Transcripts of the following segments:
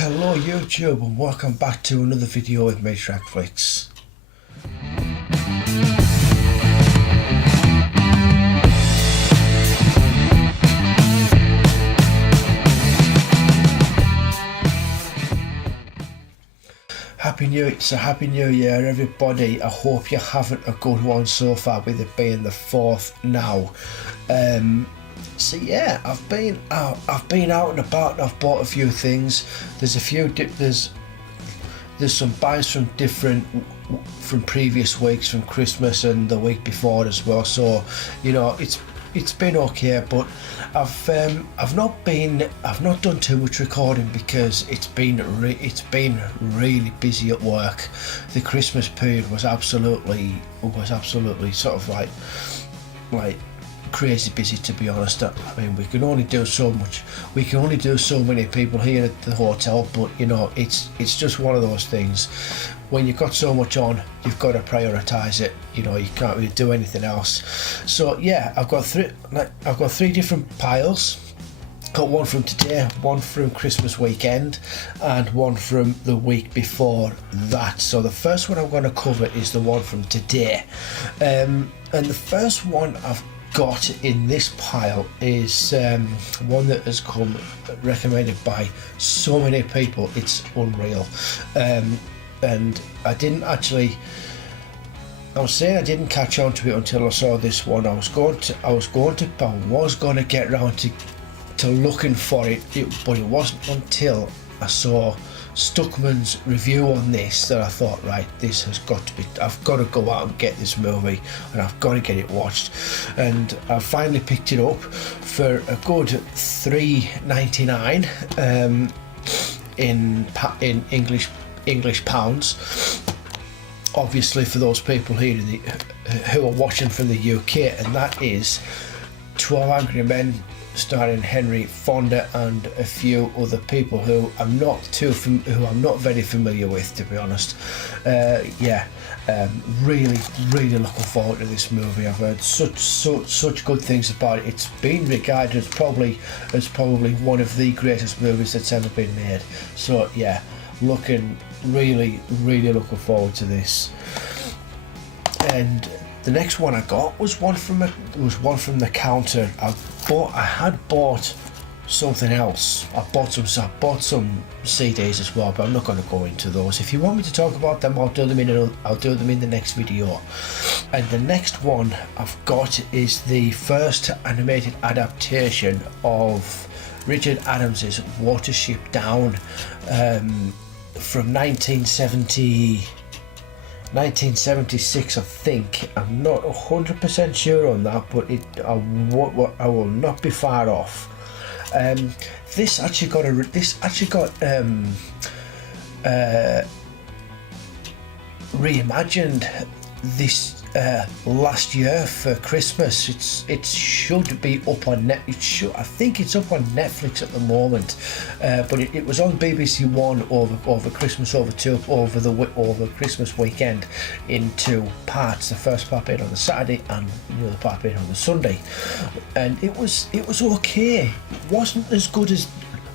Hello YouTube and welcome back to another video with me, Trackflix. Happy New Year everybody. I hope you're having a good one so far, with it being the 4th now. So yeah, I've been out and about and I've bought a few things. There's some buys from previous weeks, from Christmas and the week before as well. So you know, it's been okay, but I've not done too much recording because it's been really busy at work. The Christmas period was absolutely sort of like crazy busy, to be honest. I mean, we can only do so much. We can only do so many people here at the hotel, but you know, it's just one of those things. When you've got so much on, you've got to prioritise it. You know, you can't really do anything else. So yeah, I've got three different piles. Got one from today, one from Christmas weekend, and one from the week before that. So the first one I'm going to cover is the one from today, and the first one I've got in this pile is one that has come recommended by so many people. It's unreal, and I didn't catch on to it until I saw this one. I was going to get round to looking for it, but it wasn't until I saw Stuckman's review on this that I thought, right, this has got to be, I've got to go out and get this movie and I've got to get it watched. And I finally picked it up for a good $3.99 in English pounds, obviously, for those people here who are watching from the UK, and that is 12 Angry Men, starring Henry Fonda and a few other people who I'm not very familiar with, to be honest. Really looking forward to this movie. I've heard such good things about it. It's been regarded as probably one of the greatest movies that's ever been made. So yeah, really looking forward to this. And the next one I got was one from the counter. I had bought something else. I bought some CDs as well, but I'm not going to go into those. If you want me to talk about them, I'll do them in the next video. And the next one I've got is the first animated adaptation of Richard Adams's Watership Down, from 1976, I think. I'm not 100% sure on that, but I will not be far off. This actually got reimagined this last year for Christmas. It should be up on I think it's up on Netflix at the moment, but it was on BBC One over Christmas, over Christmas weekend, in two parts. The first part being on the Saturday and the other part being on the Sunday, and it was okay. It wasn't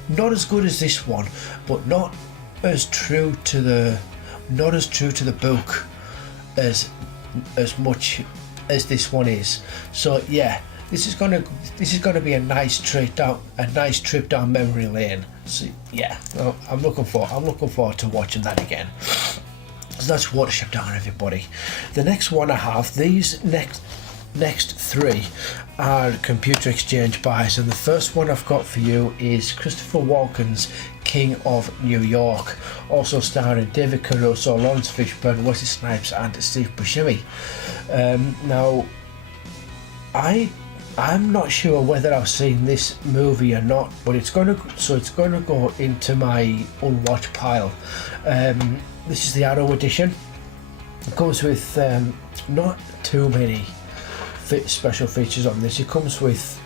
not as good as this one, but not as true to the book as much as this one is. So yeah, this is gonna be a nice trip down memory lane. So yeah, I'm looking forward to watching that again. So that's Watership Down, everybody. The next one I have, these next three are computer exchange buys, and the first one I've got for you is Christopher Walken's King of New York, also starring David Caruso, Lawrence Fishburne, Wesley Snipes and Steve Buscemi. Now I'm not sure whether I've seen this movie or not, but it's going to go into my unwatched pile. This is the Arrow edition. It comes with not too many special features on this. It comes with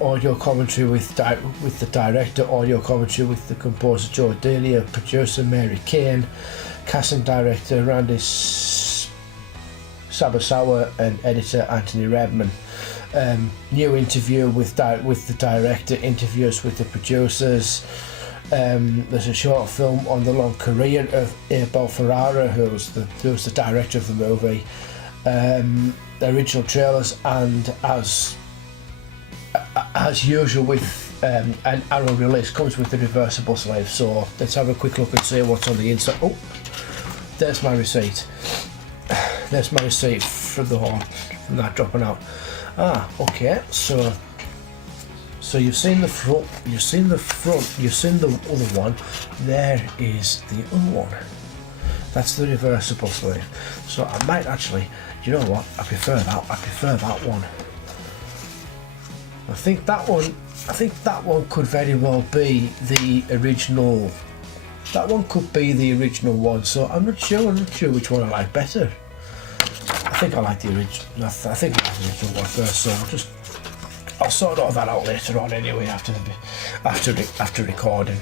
audio commentary with the director, audio commentary with the composer Joe Delia, producer Mary Kane, casting director Randy Sabasawa, and editor Anthony Redman. new interview with the director, interviews with the producers. There's a short film on the long career of Abel Ferrara, who was the director of the movie. The original trailers, and as usual with an Arrow release, comes with the reversible sleeve. So let's have a quick look and see what's on the inside. Oh, there's my receipt. There's my receipt from that dropping out. Okay, so you've seen the front, you've seen the other one. There is the other one. That's the reversible sleeve. So I might actually, you know what? I prefer that one. I think that one could very well be the original. That one could be the original one. So I'm not sure which one I like better. I think I like the original. I think I like the original one first. So I'll sort all that out later on anyway, after recording.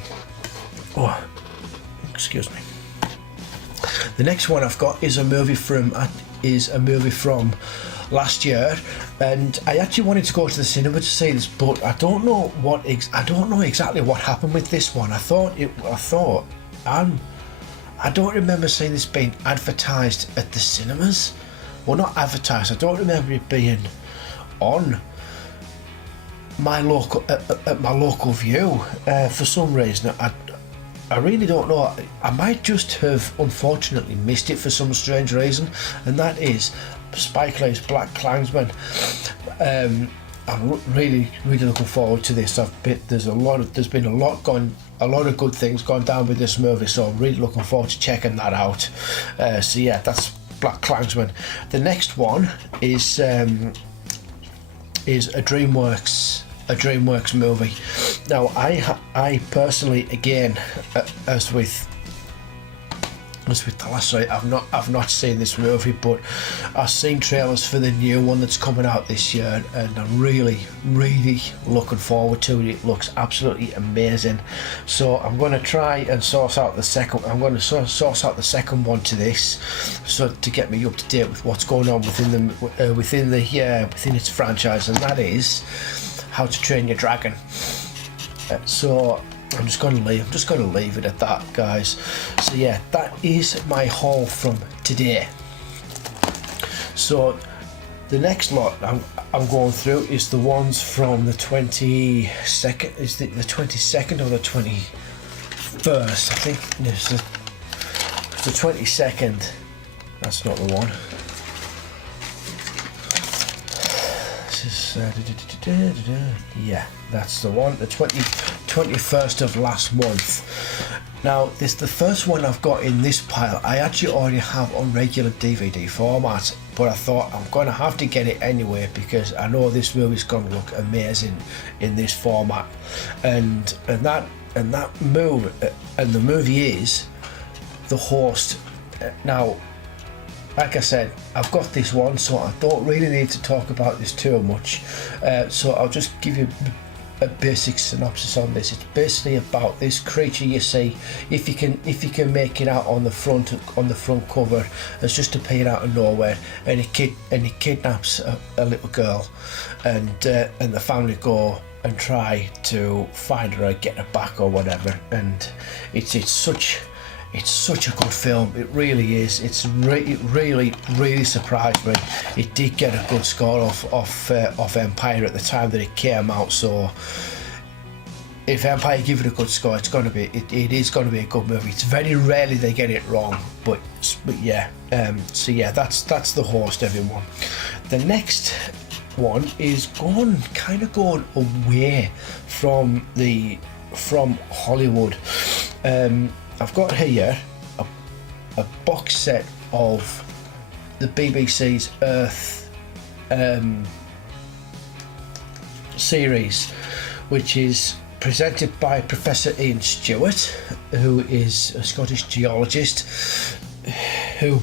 Oh, excuse me. The next one I've got is a movie from last year, and I actually wanted to go to the cinema to see this, but I don't know exactly what happened with this one. I don't remember seeing this being advertised at the cinemas. Well, not advertised. I don't remember it being on my local view for some reason. I really don't know. I might just have unfortunately missed it for some strange reason, and that is Spike Lee's Black Klansman. I'm really looking forward to this. There's been a lot of good things gone down with this movie, so I'm really looking forward to checking that out. So yeah, that's Black Klansman. The next one is a DreamWorks movie. Now I personally, again, as with the last one, I've not seen this movie, but I've seen trailers for the new one that's coming out this year, and I'm really looking forward to it. It looks absolutely amazing. So I'm going to try and source out the second. I'm going to source out the second one to this, so to get me up to date with what's going on within its franchise, and that is How to Train Your Dragon. So I'm just going to leave it at that, guys. So yeah, that is my haul from today. So the next lot I'm going through is the ones from the 22nd. Is the 22nd or the 21st? I think it's the 22nd. That's not the one. This is yeah, that's the one. The 21st of last month. Now, this the first one I've got in this pile. I actually already have on regular DVD format, but I thought I'm going to have to get it anyway because I know this movie's going to look amazing in this format, and that movie, and the movie is The Host. Now, like I said, I've got this one, so I don't really need to talk about this too much. So I'll just give you a basic synopsis on this. It's basically about this creature you see. If you can make it out on the front cover, it's just appeared out of nowhere, and he kidnaps a little girl, and the family go and try to find her or get her back or whatever. And it's such a good film. It really is. It really surprised me. It did get a good score off Empire at the time that it came out. So if Empire give it a good score, it is going to be a good movie. It's very rarely they get it wrong, but yeah. So yeah, that's The Host, everyone. The next one is going away from Hollywood. I've got here a box set of the BBC's Earth series, which is presented by Professor Ian Stewart, who is a Scottish geologist who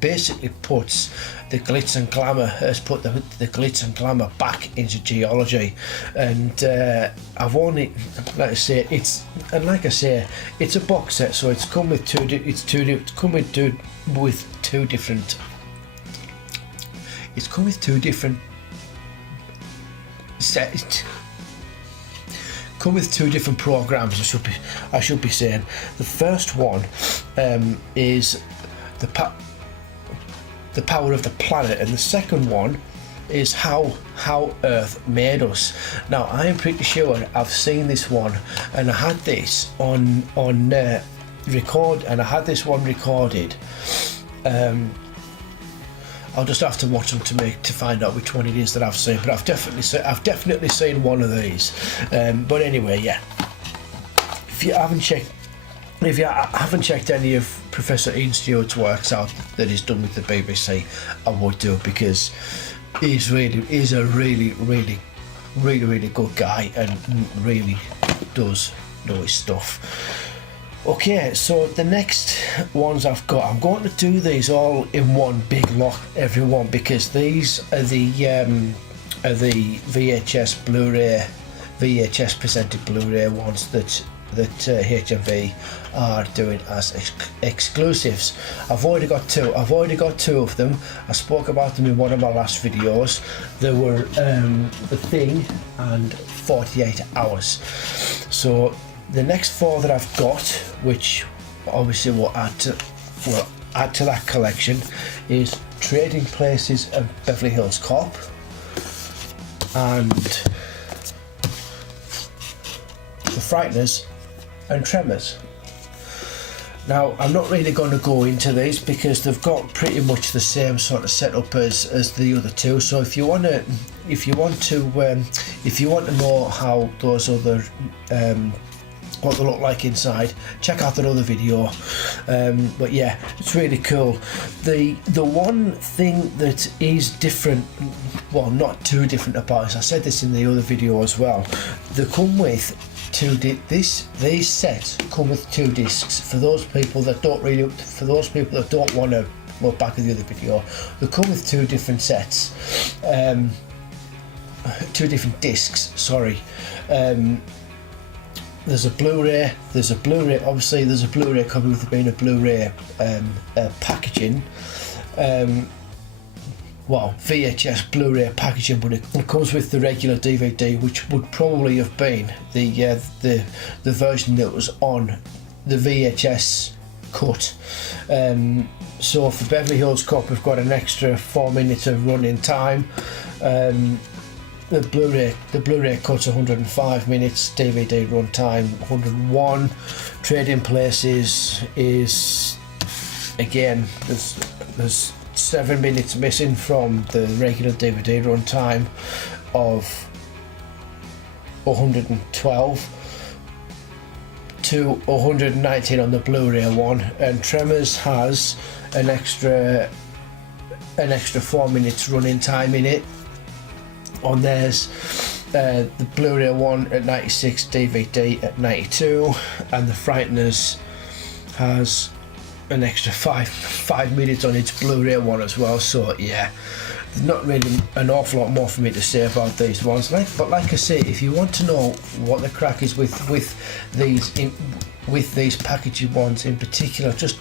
basically puts the glitz and glamour, has put the glitz and glamour back into geology. And I've only, like I say, it's a box set, so it's come with two different set. Come with two different programs. I should be saying. The first one is the power of the planet, and the second one is how Earth made us. Now I am pretty sure I've seen this one, and I had this on record, and I had this one recorded. I'll just have to watch them to find out which one it is that I've seen, but I've definitely seen one of these. But anyway, yeah. If you haven't checked any of Professor Ian Stewart's works out that he's done with the BBC, I would do, because he's a really good guy and really does know his stuff. Okay, so the next ones I've got, I'm going to do these all in one big lot, everyone, because these are the VHS Blu-ray, VHS presented Blu-ray ones that HMV are doing as exclusives. I've already got two of them. I spoke about them in one of my last videos. There were The Thing and 48 Hours. So the next four that I've got, which obviously will add to that collection, is Trading Places and Beverly Hills Cop, and The Frighteners and Tremors. Now I'm not really going to go into these because they've got pretty much the same sort of setup as the other two. So if you want to know how those other what they look like inside, check out that other video. But yeah, it's really cool. The one thing that is different, well, not too different about this, I said this in the other video as well, they come with these sets come with two discs. For those people that don't want to look back at the other video, they come with two different sets, two different discs, sorry. There's a Blu-ray, obviously there's a Blu-ray copy with being a Blu-ray packaging, VHS Blu-ray packaging, but it comes with the regular DVD, which would probably have been the version that was on the VHS cut. So for Beverly Hills Cop, we've got an extra 4 minutes of running time. The Blu-ray cut's 105 minutes, DVD run time 101. Trading Places is, again, there's 7 minutes missing from the regular DVD run time of 112 to 119 on the Blu-ray one, and Tremors has an extra 4 minutes running time in it. On theirs, the Blu-ray one at 96, DVD at 92, and the Frighteners has an extra five minutes on its Blu-ray one as well. So yeah, there's not really an awful lot more for me to say about these ones. But like I say, if you want to know what the crack is with these packaging ones in particular, just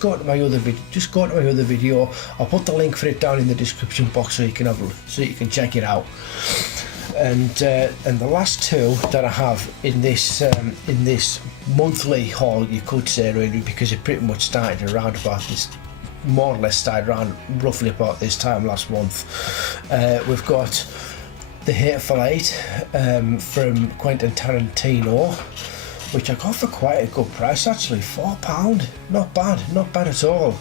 go to my other video. I'll put the link for it down in the description box so you can check it out. And the last two that I have in this monthly haul, you could say, really, because it pretty much started around about this, more or less started around roughly about this time last month. We've got The Hateful Eight from Quentin Tarantino, which I got for quite a good price actually, £4. Not bad at all.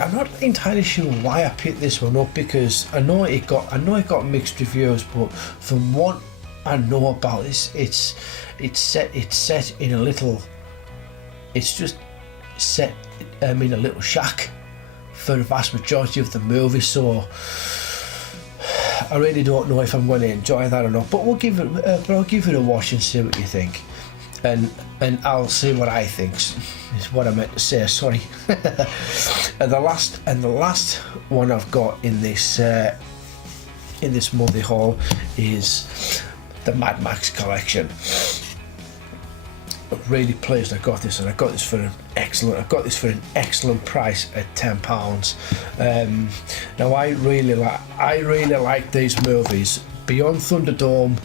I'm not entirely sure why I picked this one up, because I know it got mixed reviews, but from what I know about this, it's set in a little, it's just set in a little shack for the vast majority of the movie, so I really don't know if I'm going to enjoy that or not. But I'll give it a watch and see what you think, and I'll see what I think is what I meant to say. Sorry. and the last one I've got in this monthly haul is the Mad Max collection. I'm really pleased I got this, and I got this for an excellent price at £10. Now I really like these movies. Beyond Thunderdome,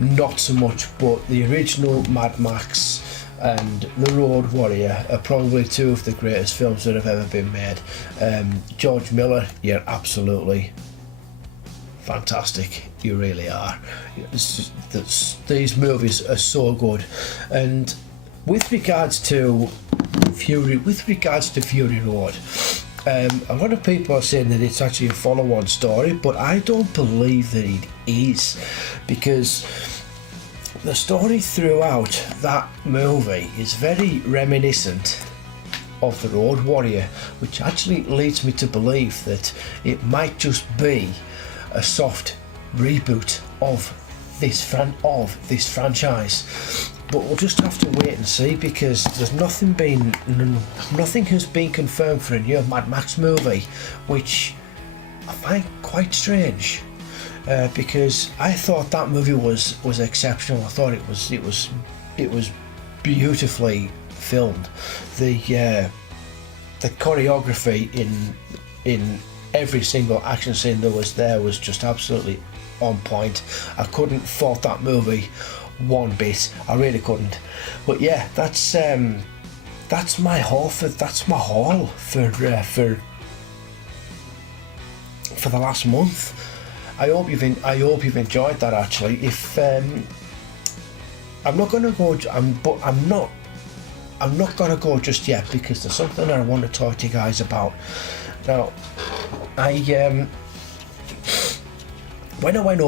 not so much, but the original Mad Max and The Road Warrior are probably two of the greatest films that have ever been made. George Miller, you're absolutely fantastic. You really are. These movies are so good. And with regards to Fury Road, a lot of people are saying that it's actually a follow-on story, but I don't believe that it is, because the story throughout that movie is very reminiscent of The Road Warrior, which actually leads me to believe that it might just be a soft reboot of this franchise. But we'll just have to wait and see, because there's nothing has been confirmed for a new Mad Max movie, which I find quite strange, because I thought that movie was exceptional. I thought it was beautifully filmed. The choreography in every single action scene there was just absolutely on point. I couldn't fault that movie one bit. I really couldn't. But yeah, that's my haul for the last month. I hope you've enjoyed that. Actually, if I'm not gonna go, I'm not gonna go just yet, because there's something I want to talk to you guys about. Now, when I went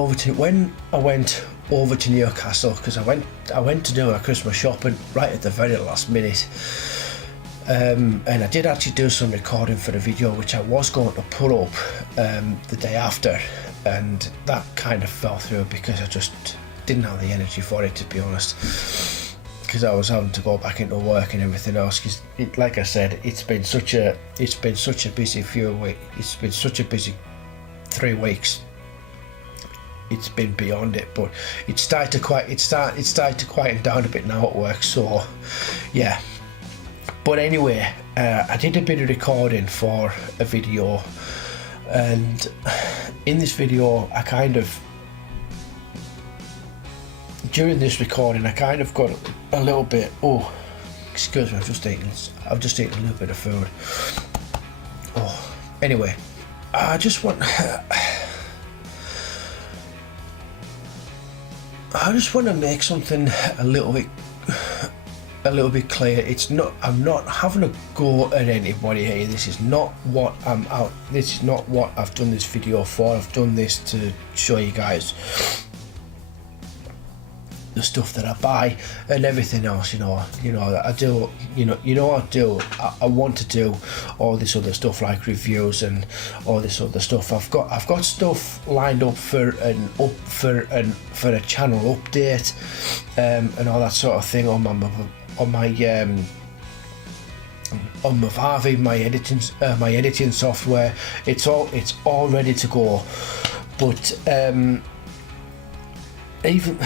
over to Newcastle, because I went to do my Christmas shopping right at the very last minute, and I did actually do some recording for the video, which I was going to put up the day after, and that kind of fell through because I just didn't have the energy for it, to be honest, because I was having to go back into work and everything else. Because like I said, it's been such a busy few weeks. It's been such a busy 3 weeks. It's been beyond it, but it started to quieten down a bit now at work. So yeah, but anyway, I did a bit of recording for a video, and in this video during this recording I kind of got a little bit, oh excuse me, I've just eaten a little bit of food. Oh, anyway, I just want to make something a little bit clear. I'm not having a go at anybody here. This is not what I've done this video for. I've done this to show you guys the stuff that I buy and everything else, that I do, I want to do all this other stuff like reviews and all this other stuff. I've got stuff lined up for a channel update, and all that sort of thing on my Vavi, my editing software. It's all ready to go, but even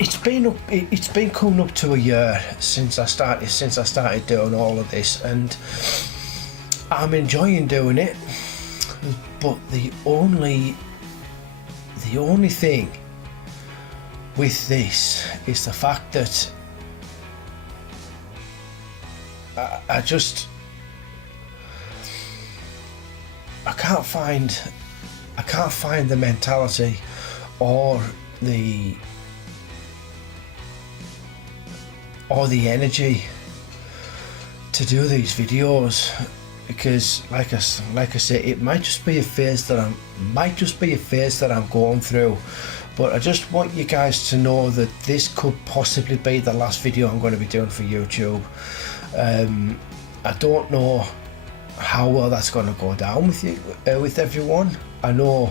it's been coming up to a year since I started doing all of this, and I'm enjoying doing it. But the only thing with this is the fact that I can't find the mentality or the energy to do these videos, because like I say, it might just be a phase that I'm going through. But I just want you guys to know that this could possibly be the last video I'm going to be doing for YouTube. I don't know how well that's going to go down with everyone. I know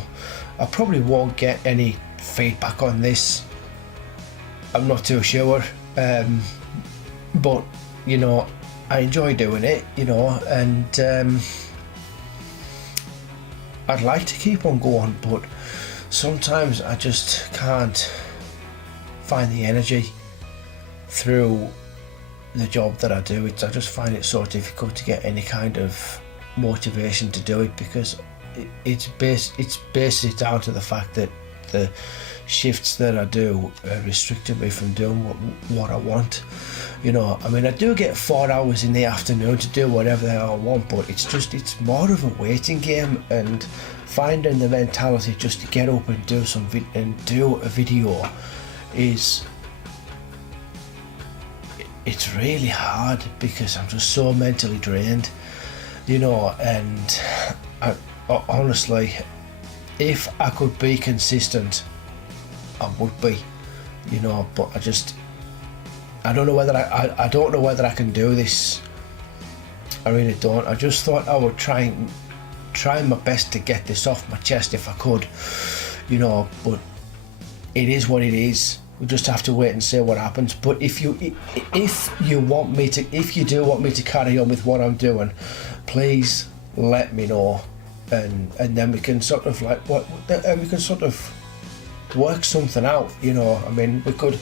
I probably won't get any feedback on this. I'm not too sure, but I enjoy doing it, and I'd like to keep on going, but sometimes I just can't find the energy through the job that I do. I just find it so difficult to get any kind of motivation to do it, because it's basically down to the fact that the shifts that I do restricted me from doing what I want. You know, I mean, I do get 4 hours in the afternoon to do whatever the hell I want, but it's more of a waiting game, and finding the mentality just to get up and do a video it's really hard, because I'm just so mentally drained, you know. And I honestly, if I could be consistent, I would be, you know, but I don't know whether I don't know whether I can do this. I really don't. I just thought I would try my best to get this off my chest if I could, you know, but it is what it is. We just have to wait and see what happens. But if you do want me to carry on with what I'm doing, please let me know, and then we can sort of work something out, you know. I mean, we could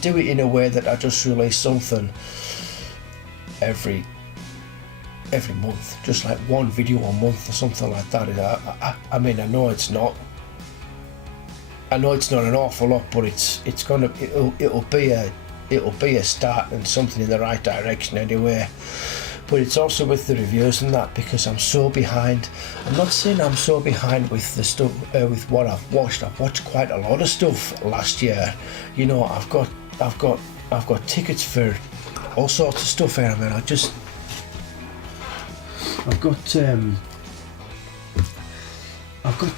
do it in a way that I just release something every month, just like one video a month or something like that. I mean, I know it's not an awful lot, but it'll be a start and something in the right direction anyway. But it's also with the reviews and that, because I'm so behind. I'm not saying I'm so behind with the stuff with what I've watched. I've watched quite a lot of stuff last year. You know, I've got tickets for all sorts of stuff here. I mean, I've got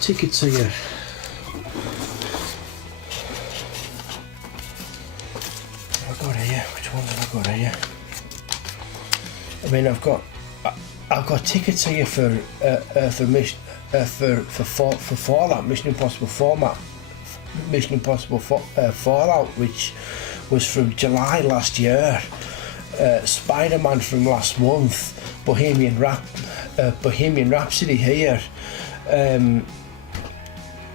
tickets here. Which one have I got here? I mean, I've got tickets here for Fallout, Mission Impossible Fallout, which was from July last year. Spider-Man from last month. Bohemian Rhapsody here.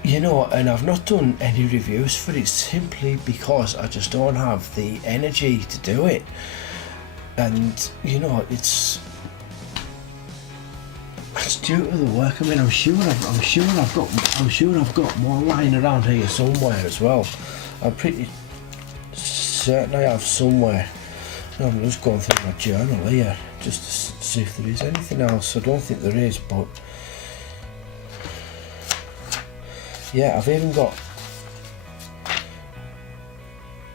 You know, and I've not done any reviews for it simply because I just don't have the energy to do it. And you know, it's due to the work. I mean, I'm sure I've got more lying around here somewhere as well. I'm pretty certain I have somewhere. I'm just going through my journal here just to see if there is anything else. I don't think there is, but yeah, I've even got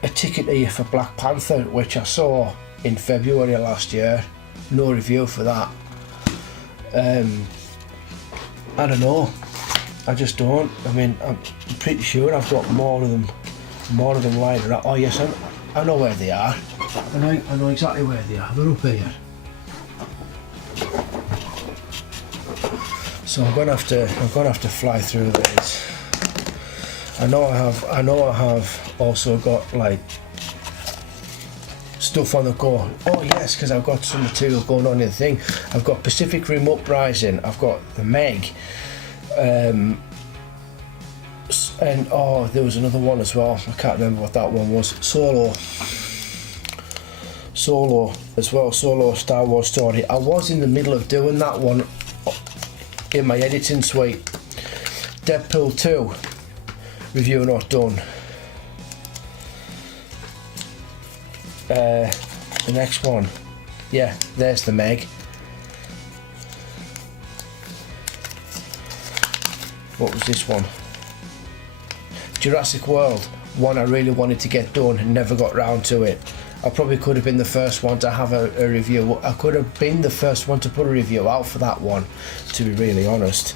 a ticket here for Black Panther, which I saw in February last year. No review for that. I don't know. I just don't. I mean, I'm pretty sure I've got more of them lying around. Oh yes, I know where they are. I know exactly where they are. They're up here. So I'm gonna have to fly through these. I know I have also got like stuff on the go. Oh yes, because I've got some material going on in the thing. I've got Pacific Rim Uprising. I've got the Meg. And oh, there was another one as well. I can't remember what that one was. Solo as well. Solo Star Wars Story. I was in the middle of doing that one in my editing suite. Deadpool 2 review not done. The next one, yeah, there's the Meg. What was this one? Jurassic World, one I really wanted to get done and never got round to it. I probably could have been the first one to have a review. I could have been the first one to put a review out for that one, to be really honest.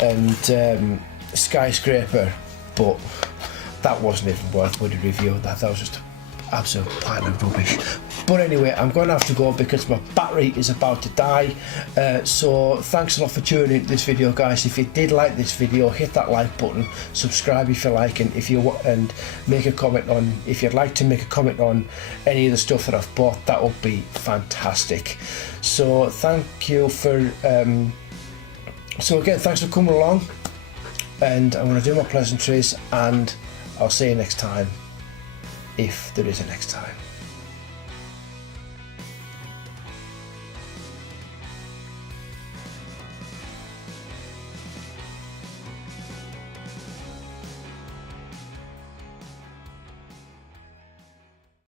And Skyscraper, but that wasn't even worth putting a review. That was just an absolute pile of rubbish. But anyway, I'm going to have to go because my battery is about to die. So thanks a lot for tuning into this video, guys. If you did like this video, hit that like button, subscribe if you like, and make a comment on, if you'd like to make a comment on any of the stuff that I've bought, that would be fantastic. So thank you for So again, thanks for coming along, and I'm going to do my pleasantries, and I'll see you next time, if there is a next time.